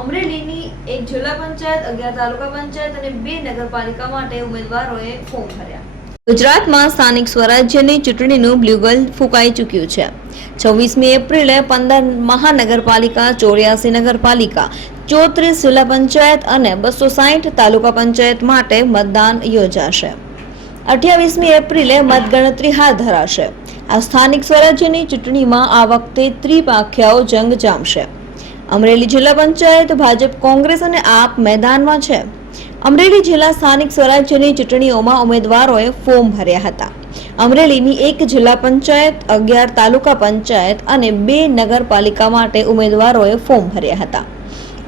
અમરેલીની એક જિલ્લા પંચાયત, 11 તાલુકા પંચાયત અને 2 નગરપાલિકા માટે ઉમેદવારોએ ફોર્મ ભર્યા. ગુજરાતમાં સ્થાનિક સ્વરાજ્યની ચૂંટણીનું બ્લ્યુગલ ફૂંકાઈ ચૂક્યું છે. 26મી એપ્રિલે 15 મહાનગરપાલિકા, 84 નગરપાલિકા, 34 જિલ્લા પંચાયત અને 260 તાલુકા પંચાયત માટે મતદાન યોજાશે. 28મી એપ્રિલે મતગણતરી હાથ ધરાશે. આ સ્થાનિક સ્વરાજ્યની ચૂંટણીમાં આ વખતે ત્રિપાખ્યાઓ જંગ જામશે. અમરેલી જિલ્લા પંચાયત ભાજપ, કોંગ્રેસ અને આપ મેદાનમાં છે. અમરેલી જિલ્લા સ્થાનિક સ્વરાજ્યની ચૂંટણીઓમાં ઉમેદવારોએ ફોર્મ ભર્યા હતા. અમરેલીની એક જિલ્લા પંચાયત, 11 તાલુકા પંચાયત અને 2 નગરપાલિકા માટે ઉમેદવારોએ ફોર્મ ભર્યા હતા.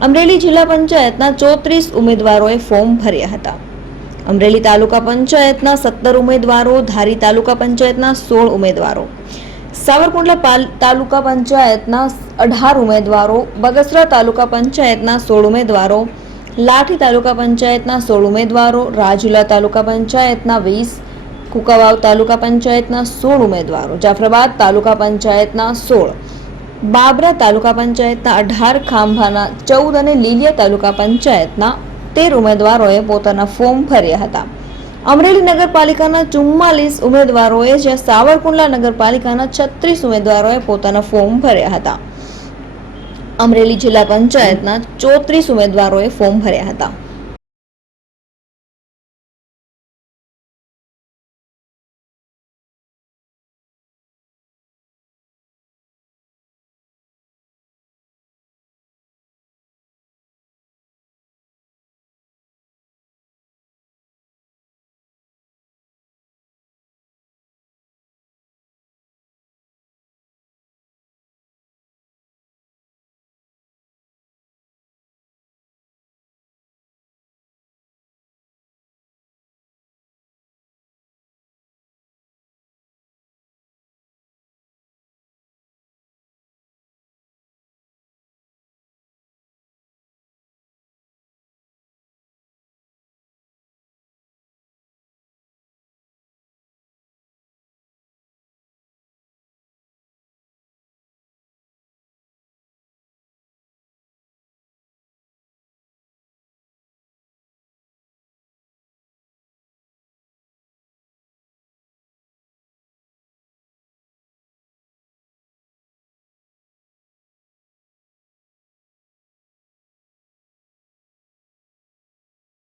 અમરેલી જિલ્લા પંચાયતના 34 ઉમેદવારોએ ફોર્મ ભર્યા હતા. અમરેલી તાલુકા પંચાયતના 17 ઉમેદવારો, ધારી તાલુકા પંચાયતના 16 ઉમેદવારો, સાવરકુંડલા તાલુકા પંચાયતના 18 ઉમેદવારો, બગસરા તાલુકા પંચાયતના 16 ઉમેદવારો, લાઠી તાલુકા પંચાયતના 16 ઉમેદવારો, રાજુલા તાલુકા પંચાયતના 20, કુકાવાવ તાલુકા પંચાયતના 16 ઉમેદવારો, જાફરાબાદ તાલુકા પંચાયતના 16, બાબરા તાલુકા પંચાયતના 18, ખાંભાના 14 અને લીલિયા તાલુકા પંચાયતના 13 ઉમેદવારોએ પોતાના ફોર્મ ભર્યા હતા. અમરેલી નગરપાલિકાના 44 ઉમેદવારોએ, જ્યાં સાવરકુંડલા નગરપાલિકાના 36 ઉમેદવારોએ પોતાના ફોર્મ ભર્યા હતા. અમરેલી જિલ્લા પંચાયતના 34 ઉમેદવારોએ ફોર્મ ભર્યા હતા.